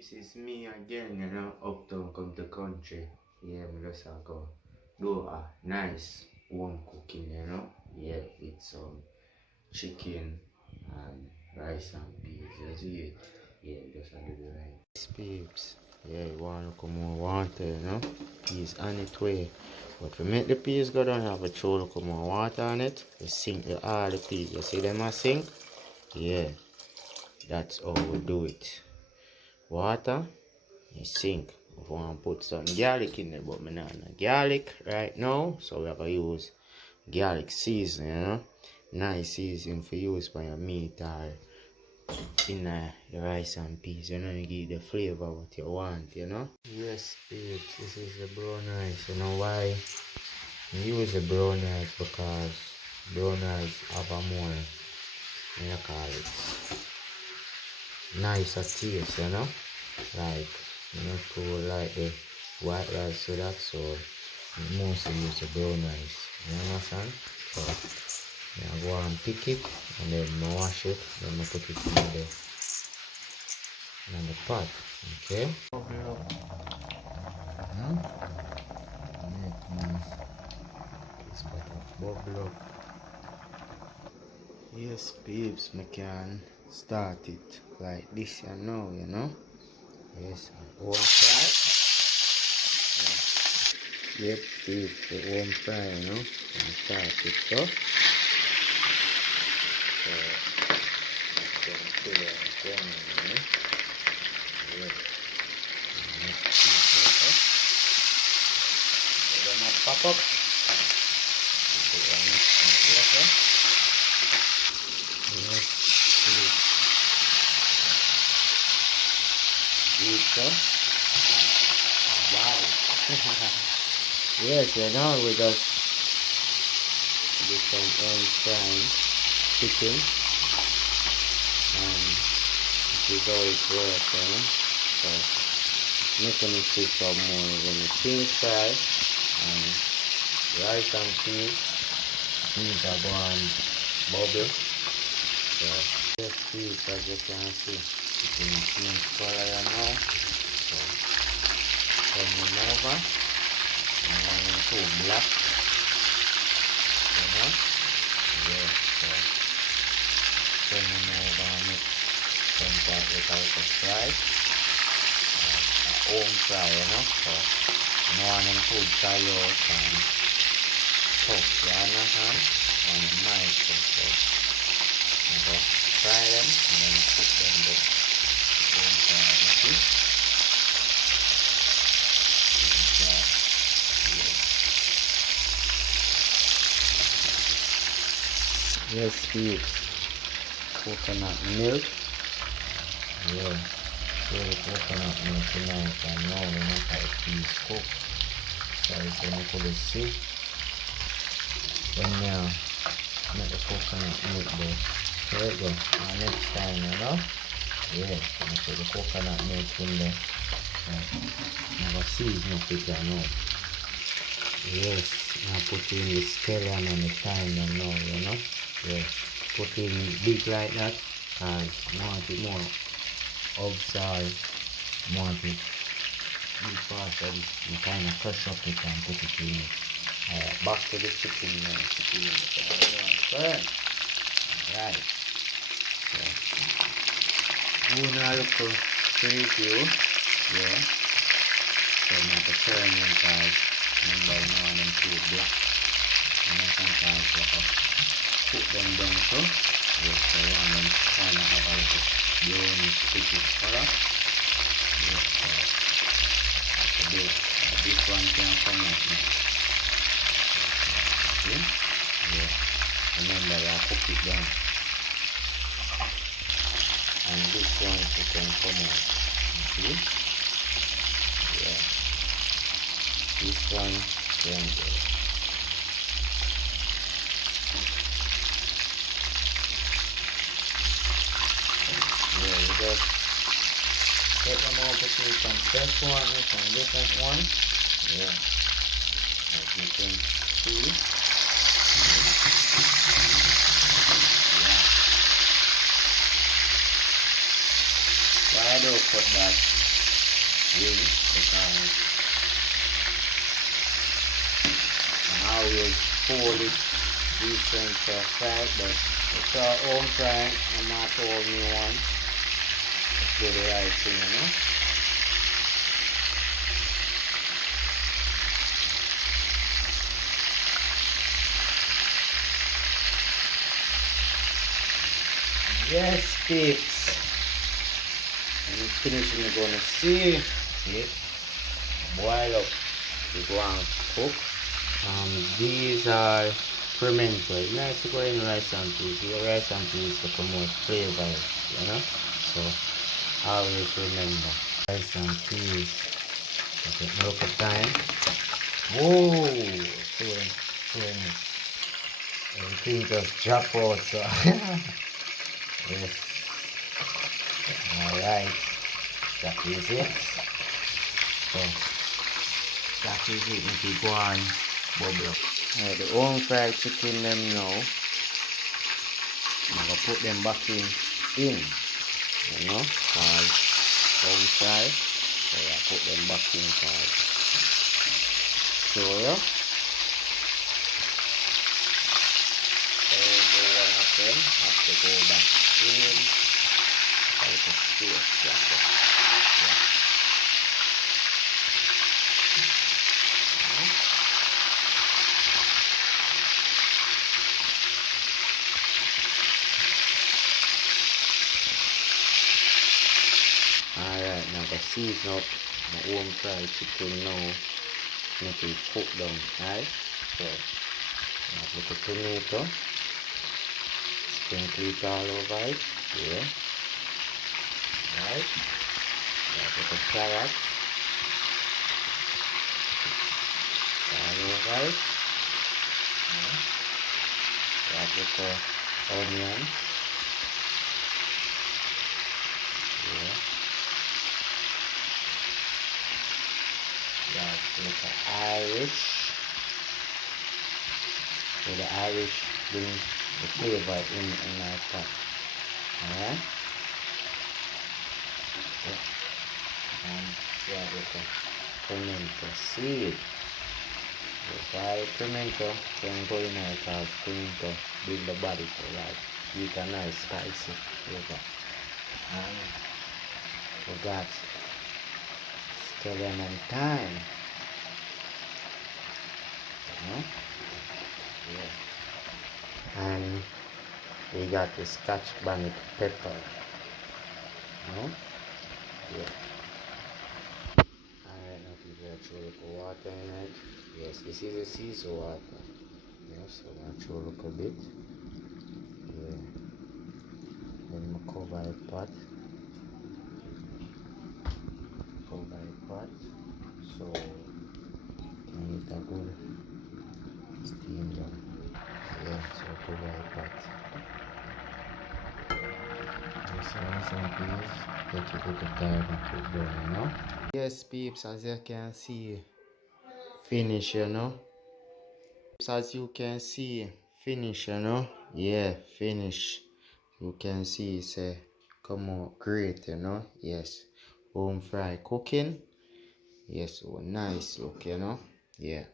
peeps, it's me again, uptown come to country. Yeah, me just go do a nice warm cooking, Yeah, with some chicken and rice and peas. You see it? Yeah, just a do the right. Peeps, yeah, you want to come more water, Peas on it way. But to make the peas go down, you have to throw a little more water on it. You sink all the peas. You see them a sink? Yeah, that's how we do it. Water, you sink. If you want to put some garlic in there, but me not no garlic right now, so we have to use garlic seasoning, Nice seasoning for use for your meat or in your rice and peas, you give the flavor what you want, Yes, babes, this is the brown rice. You know why? You use the brown rice because brown rice have a more, you call it, nicer taste, Like, too like the white rice with that, so mostly use the brown rice. You understand? So I go and pick it and then I wash it, then I put it in the pot. Okay? Bubble up. Make nice. This pot bubble up. Yes, babes, I can start it like this, Yes, one fry. Yep, babes, the one fry, And start it so. So, fill it again, Yes. Next piece up. So then I pop up. Put the next piece up. Yes, babes. Wow. Yes, we just do some frying chicken and this is how it works, So making it see some more when the chicken fry and rice and peas are going bubble. So this peas, as you can see, it's in the change color now. So turn them over and one into black. Yeah, so turn them over and mix some part without a fry. Home fry, So no one in food fry out and cook, you understand? And nice, so I go fry them and then cook them with home fry, you see? Yes, peeps, coconut milk. Yeah, so the coconut milk tonight, and now we know how peas cook. So you could see when you make the coconut milk there. There you go. And next time, yeah, you put the coconut milk in there. Never season up it now. Yes, now put in the scallion and the thyme now, Yeah, put in big like that because I want it more outside, want it big part of it. You kind of crush up it and put it in. Back to the chicken now. Burn. Right. So, one little preview. Yeah. So I'm going to turn them because remember one and two black. And then sometimes put them down so. Yes, so I want them kind of have a little brownish sticky color. Yes, so this one can come out now. See? Yeah. Remember I cook it down. And this one can come out. See? Yeah. This one can go. Yeah, we just take them all between some fresh one and some different one. Yeah, as you can see. Yeah. So I don't put that wing because I always fold it different fry, but it's our own fry. I'm not all new one. Let's do the right thing, you know. Yes, peeps. When it's finished, you're gonna see it boil up. You go and cook. These are pimento. It's nice to go in rice and peas. Your rice and peas to promote flavor, you know. So always remember rice and peas. Okay, look at time. Whoa, everything just drop out. So yes, all right. That is it. So that is it. If you go on bubble up. The home fried chicken them now. I'm gonna put them back in, you know, cause home fry. So I put them back in cause so yeah. Every one of them have to go back in. Like a space, yeah. Alright, now the season up my home fried chicken now. Make it cook down, right? So now put the tomato, sprinkle it all over it, yeah. Right? Now put the carrot all over it. Yeah. Now put the onion. Yeah. Now put the Irish. So the Irish bring the flavor in our pot. Alright? Yeah. And yeah, with the pimento seed. Yes, why pimento can go in there because pimento build the body so like you can nice spicy flavor. And forgot scallion and thyme. You know? Yeah. And we got the scotch bonnet pepper. You know? Yeah. Alright, now people are throw a little water in it. Yes, this is a seasoned water. Yes, so I'm going to throw a little bit. Yeah. Then I cover the pot. Cover the pot. So can get a good steam down. Yeah, so cover the pot. Just rice and peas. Let it take a time to cook down, you know. Yes, peeps, as you can see, finish, you know. As you can see, finish, you know. Yeah, finish. You can see, say, come out great, you know. Yes, home fry cooking. Yes, oh, nice look, you know. Yeah.